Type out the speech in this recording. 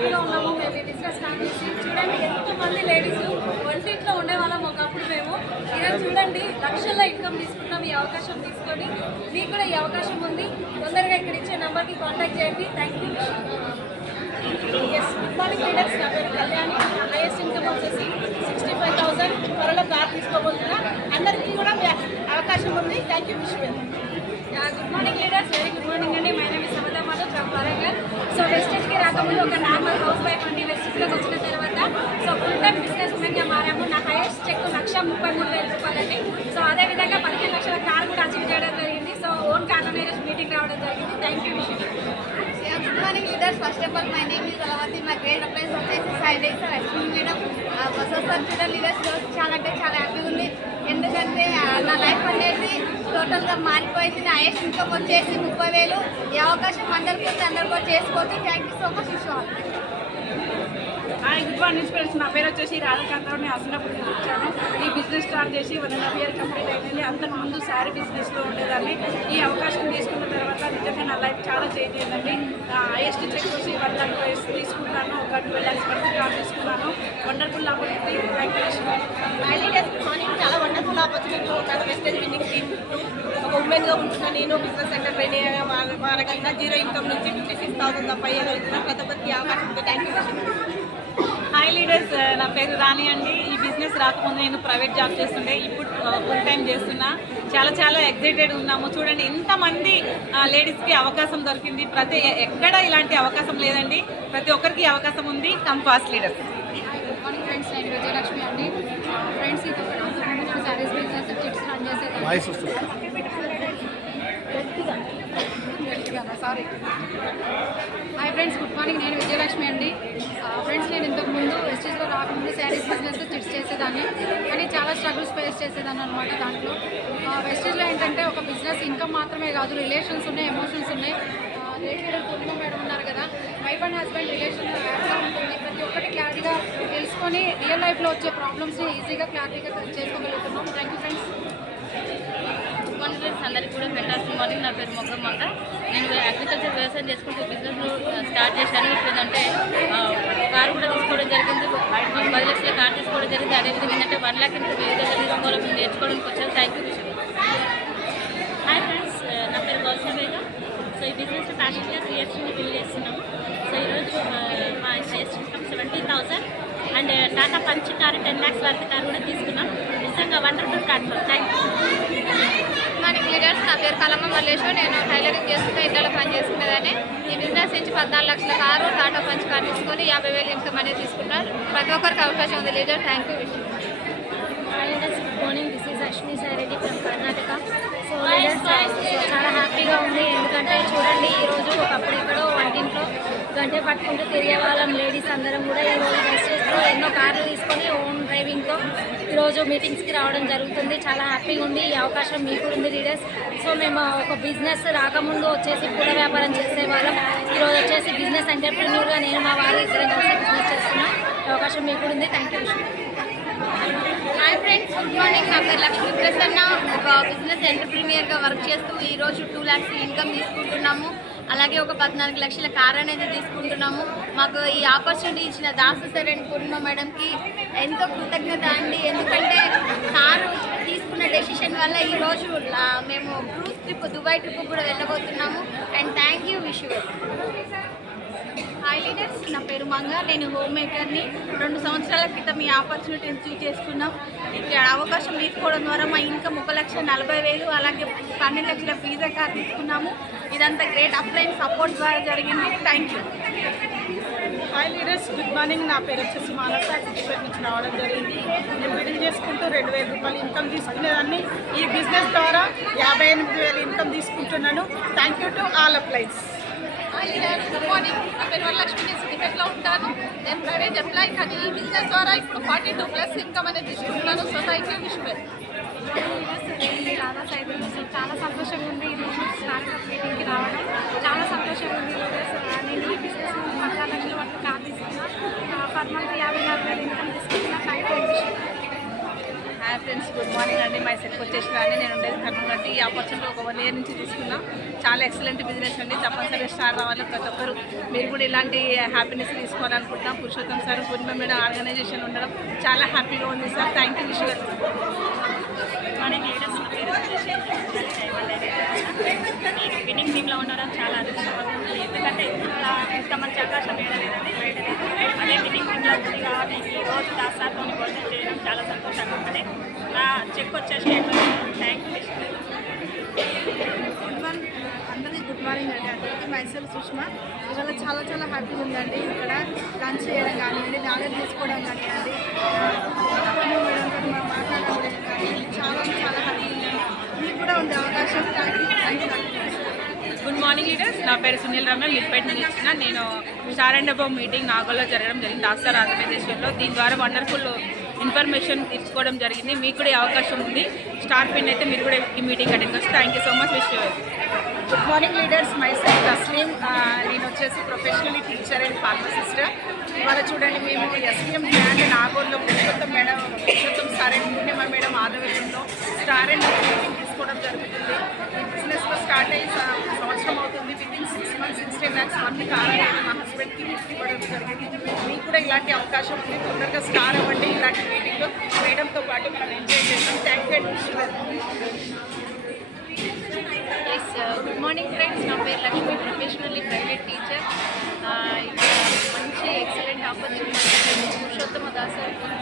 హ్యాపీగా ఉన్నాము. మేము ఈ బిజినెస్ స్టార్ట్ చేసి చూడండి ఎంతమంది లేడీస్ వంటింట్లో ఉండేవాళ్ళం ఒకప్పుడు మేము. ఈరోజు చూడండి లక్షల్లో ఇన్కమ్ తీసుకుంటాం ఈ అవకాశం తీసుకొని. మీకు కూడా ఈ అవకాశం ఉంది. తొందరగా ఇక్కడ ఇచ్చే నెంబర్కి కాంటాక్ట్ చేయండి. Thank you. Good morning leaders. నా పేరు కళ్యాణి. హైయెస్ట్ ఇన్కమ్ వచ్చేసి 65,000. త్వరలో కార్ తీసుకోబోతున్నా. అందరికీ కూడా అవకాశం ఉంది. థ్యాంక్ యూ విశ్వ. Good morning leaders. Very good morning అండి. My name is Samatha Madhav from Warangal. So వెస్టేజ్కి రాకముందు ఒక నార్మల్ హౌస్ వైఫ్ అండి. వెస్టేజ్లోకి వచ్చిన తర్వాత సో ఫుల్ టైమ్ బిజినెస్ ఉమెన్గా మారాము. నా హైయెస్ట్ చెక్ 1,33,000 రూపాయలండి. సో అదేవిధంగా 15 లక్షల కార్ కూడా అచీవ్ చేయడం జరిగింది. సో ఓన్ కార్లోనే ఈరోజు మీటింగ్ రావడం జరిగింది. థ్యాంక్ యూ విషయం. Good morning leaders. First of all my name is Kalavati. మా గ్రేట్ ప్లేస్ వచ్చేసి సైడ్ అయితే లక్ష్మీ మేడం బస్ వస్తారు చూడండి లీడర్స్. చాలా అంటే చాలా హ్యాపీగా ఉంది. ఎందుకంటే నా లైఫ్ అనేది టోటల్గా మారిపోయింది. నా హైయెస్ట్ ఇన్కమ్ వచ్చేసి 30,000. ఈ అవకాశం అందరికీ ఉంది. అందరు కూడా చేసుకోవచ్చు. Thank you so much Vishwal. Hi, good morning friends. నా పేరు వచ్చేసి రాధాకాంతరావు. నేను అసనపూర్ నుంచి వచ్చాను. ఈ బిజినెస్ స్టార్ట్ చేసి 1.5 year కంప్లీట్ అయింది. అంతకు ముందు శారీ బిజినెస్లో ఉండేదాన్ని. ఈ అవకాశం తీసుకున్న తర్వాత నిజంగా నా లైఫ్ చాలా చేంజ్ అయిందండి. హైయెస్ట్ చెక్ వచ్చి 1 lakh తీసుకున్నాను. ఒక 12 lakhs వరకు కార్ తీసుకున్నాను. Wonderful opportunity. Thank you. చాలా వండర్ఫుల్ ఆపర్చునిటీ ఉన్నాను. వెస్టేజ్ విన్నింగ్ టీమ్ ఒక ఉమెన్గా ఉంటున్నా. నేను బిజినెస్ ఎంటర్ప్రెన్యూర్గా మారగలిగిన. జీరో ఇన్కమ్ నుంచి 56,000 తప్ప అయ్యగలుగుతున్నా. ప్రతి ఒక్కరికి అవకాశం ఉంది. Thank you. హాయ్ లీడర్స్, నా పేరు రాణి అండి. ఈ బిజినెస్ రాకముందు నేను ప్రైవేట్ జాబ్ చేస్తుండే. ఇప్పుడు ఫుల్ టైం చేస్తున్నా. చాలా ఎగ్జైటెడ్ ఉన్నాము. చూడండి ఎంతమంది లేడీస్కి అవకాశం దొరికింది. ఎక్కడ ఇలాంటి అవకాశం లేదండి. ప్రతి ఒక్కరికి అవకాశం ఉంది. Come fast leaders. Good morning friends. నేను విజయలక్ష్మి అండి. ఫ్రెండ్స్ ఇది నేను శారీస్ బిజినెస్ చిట్స్ రన్ చేసేదాన్ని. Sorry. Hi friends, good morning. నేను విజయలక్ష్మి అండి. ఫ్రెండ్స్ నేను ఇంతకుముందు వెస్టేజ్లో రాకముందు శారీస్ బిజినెస్ చిట్స్ చేసేదాన్ని. కానీ చాలా స్ట్రగుల్స్ ఫేస్ చేసేదాన్ని అనమాట. దాంట్లో వెస్టేజ్లో ఏంటంటే ఒక బిజినెస్ ఇన్కమ్ మాత్రమే కాదు, రిలేషన్స్ ఉన్నాయి, ఎమోషన్స్ ఉన్నాయి. రిలేటెడ్ కుటుంబం మేడం ఉన్నారు కదా, వైఫ్ అండ్ హస్బెండ్ రిలేషన్ యాడ్గా ఉంటుంది. ప్రతి ఒక్కటి క్లారిటీగా తెలుసుకొని రియల్ లైఫ్లో వచ్చే ప్రాబ్లమ్స్ని ఈజీగా క్లారిటీగా చేసుకోగలుగుతున్నాం. Thank you friends. ఫ్రెండ్స్ అందరికీ కూడా ఫెంటాస్టిక్ మార్నింగ్. నా పేరు మొగ్గమ్మ. నేను అగ్రికల్చర్ వ్యవసాయం చేసుకుంటూ బిజినెస్ స్టార్ట్ చేశాను. ఇప్పుడంటే కారు కూడా తీసుకోవడం జరిగింది. 10 లక్షల కార్ తీసుకోవడం జరిగింది. అదేవిధంగా ఏంటంటే 1 lakh ఇంకా వివిధ రూపాయలు నేర్చుకోవడానికి వచ్చాను. థ్యాంక్ యూ విషయం. హాయ్ ఫ్రెండ్స్, నా పేరు గౌసమేగా. సో ఈ బిజినెస్ ప్యాషన్గా 3 years నుండి బిల్డ్ చేస్తున్నాము. సో ఈరోజు మా highest income 70,000 and Tata punch car 10 lakhs వరకు కారు కూడా తీసుకున్నాం. నిజంగా wonderful platform. Thank you. Morning leaders. నా పేరు కలమ్మ మల్లేశ్వర్. నేను టైలరింగ్ చేసుకుంటూ ఇంట్లో పని చేసుకునేదాన్ని. ఈ బిజినెస్ నుంచి 14 లక్షల కారు టాటా పంచ్ కార్ తీసుకొని 50,000 ఇన్కమ్ అనేది తీసుకుంటారు. ప్రతి ఒక్కరికి అవకాశం ఉంది లీడర్. థ్యాంక్ యూ విషయం. Good morning. This is Ashwini Sareddy from Karnataka. So చాలా హ్యాపీగా ఉంది. ఎందుకంటే చూడండి ఈరోజు ఒకప్పుడు ఎక్కడో వంటింట్లో గంటే పట్టుకుంటూ తిరిగే వాళ్ళం లేడీస్ అందరం కూడా ఈరోజు వెస్టేజ్లో ఎన్నో కార్లు తీసుకొని ఓన్ డ్రైవింగ్తో ఈరోజు మీటింగ్స్కి రావడం జరుగుతుంది. చాలా హ్యాపీగా ఉంది. ఈ అవకాశం మీకు ఉంది లీడర్స్. సో మేము ఒక బిజినెస్ రాకముందు వచ్చేసి పూల వ్యాపారం చేసేవాళ్ళం. ఈరోజు వచ్చేసి బిజినెస్ ఎంటర్ప్రెన్యూర్గా నేను మా వారు ఇద్దరం కలిసి బిజినెస్ చేస్తున్నాం. ఈ అవకాశం మీకు ఉంది. Thank you. Hi friends, good morning. నా పేరు లక్ష్మీ ప్రసన్న. ఒక బిజినెస్ ఎంటర్ప్రీనియర్గా వర్క్ చేస్తూ ఈరోజు 2 lakhs ఇన్కమ్ తీసుకుంటున్నాము. అలాగే ఒక 14 లక్షల కార్ అనేది తీసుకుంటున్నాము. మాకు ఈ ఆపర్చునిటీ ఇచ్చిన దాసు సార్ అండ్ పూర్ణిమ మేడంకి ఎంతో కృతజ్ఞత అండి. ఎందుకంటే కారు తీసుకున్న డెసిషన్ వల్ల ఈరోజు మేము క్రూజ్ ట్రిప్ దుబాయ్ ట్రిప్ కూడా వెళ్ళబోతున్నాము. And thank you wish you. Hi leaders, నా పేరు మంగ. నేను హోమ్ మేకర్ని. 2 సంవత్సరాల క్రితం ఈ ఆపర్చునిటీని చూస్ చేసుకున్నాం. ఇక్కడ అవకాశం తీసుకోవడం ద్వారా మా ఇన్కమ్ 1,40,000, అలాగే 12 లక్షల ఫీజా కార్ తీసుకున్నాము. ఇదంతా గ్రేట్ అప్లైన్ సపోర్ట్ ద్వారా జరిగింది. Thank you. Hi leaders, good morning. నా పేరు వచ్చేసి మానస. సిద్దిపేట నుంచి రావడం జరిగింది. నేను బిల్డింగ్ చేసుకుంటూ 2,000 రూపాయలు ఇన్కమ్ తీసుకునేదాన్ని. ఈ బిజినెస్ ద్వారా 58,000 ఇన్కమ్ తీసుకుంటున్నాను. Thank you to all అప్లైన్స్. Good morning. నా పేరు వరలక్ష్మి. నేను సిద్దిపేటలో ఉంటాను. నేను ప్రైవేట్ ఎంప్లాయీ, కానీ ఈ బిజినెస్ ద్వారా ఇప్పుడు 42+ ఇన్కమ్ అనేది తీసుకుంటున్నాను. So thank you wish you. Radha side చాలా సంతోషంగా ఉంది. ఈరోజు స్టార్ట్అప్ మీటింగ్కి రావడం చాలా సంతోషంగా ఉంది. నేను ఈ బిజినెస్ 14 లక్షల వరకు కార్ తీసుకున్నా. పర్ మంత్ 54,000 ఇన్కమ్ తీసుకున్నా. Thank you. Hi friends, good morning అండి. మై సెల్ఫ్ వచ్చేసి రాని, నేను ఉండేది కర్నూలు అండి. ఈ ఆపర్చునిటీ ఒక 1 year నుంచి తీసుకున్నా. చాలా ఎక్సలెంట్ బిజినెస్ అండి. తప్పనిసరిగా స్టార్ రావాలి ప్రతి ఒక్కరు. మీరు కూడా ఇలాంటి హ్యాపీనెస్ తీసుకోవాలనుకుంటున్నాం. పురుషోత్తం సార్, పూర్ణిమ మేడం ఆర్గనైజేషన్ ఉండడం చాలా హ్యాపీగా ఉంది సార్. థ్యాంక్ యూ విష్ గారు. మార్నింగ్ లీడర్స్ నా పేరు వచ్చేసి నేను విన్నింగ్ టీంలో ఉండడం చాలా అదృష్టంగా ఉంది. ఎందుకంటే ఇంత మంచి అవకాశం ఏడలేదండి అదే విన్నింగ్ టీంలో ఉంది కాబట్టి ఈరోజు దాసాతో భోజనం చేయడం చాలా సంతోషంగా ఉంది. నా చెక్ వచ్చేసి థ్యాంక్ యూ. అందరికీ గుడ్ మార్నింగ్ అండి. అందరికీ మైసెల్ఫ్ సుష్మా. ఇవాళ చాలా చాలా హ్యాపీగా ఉందండి. ఇక్కడ లంచ్ చేయడం కానివ్వండి, నాలెడ్జ్ తీసుకోవడం కానివ్వండి, మాట్లాడడం కానివ్వండి, చాలా చాలా హ్యాపీగా ఉందండి. మీకు కూడా ఉంది అవకాశం. Thank you. Good morning leaders, నా పేరు సునీల్ రమ్య, మిల్పేట్ నుంచి వచ్చిన. నేను స్టార్ అండ్ అబౌవ్ మీటింగ్ నాగోల్లో జరగడం జరిగింది దాస్తార్ ఆర్గనైజేషన్లో. దీని ద్వారా వండర్ఫుల్ ఇన్ఫర్మేషన్ తీసుకోవడం జరిగింది. మీకు కూడా ఈ అవకాశం ఉంది. స్టార్ పిన్ అయితే మీరు కూడా ఈ మీటింగ్ అటెండ్ చేస్తారు. Thank you so much. Wish good morning leaders, my self Tasleem. నేను వచ్చేసి ప్రొఫెషనలీ టీచర్ అండ్ ఫార్మసిస్ట్. ఇవాళ చూడండి, మేము SPM brand నాగోల్లో Purushottam sir and Purnima madam ఆధ్వర్యంలో స్టార్ అండ్ మీటింగ్ తీసుకోవడం జరుగుతుంది. ఈ బిజినెస్లో స్టార్ట్ అయ్యి సంవత్సరం అవుతుంది. వితిన్ 6 months 60 lakhs మంది కారణం మా హస్బెండ్కి గిఫ్ట్ ఇవ్వడం జరిగింది. మీకు కూడా ఇలాంటి అవకాశం ఉంది. తొందరగా స్టార్ అవ్వండి. ఇలాంటి మీటింగ్లో మేడంతో పాటు మనం ఎంజాయ్ చేస్తాం. Thank you. Good morning friends, నా పేరు లక్ష్మి, ప్రొఫెషనల్లీ ప్రైవేట్ టీచర్. మంచి ఎక్సలెంట్ ఆపర్చునిటీ పురుషోత్తమ దాస్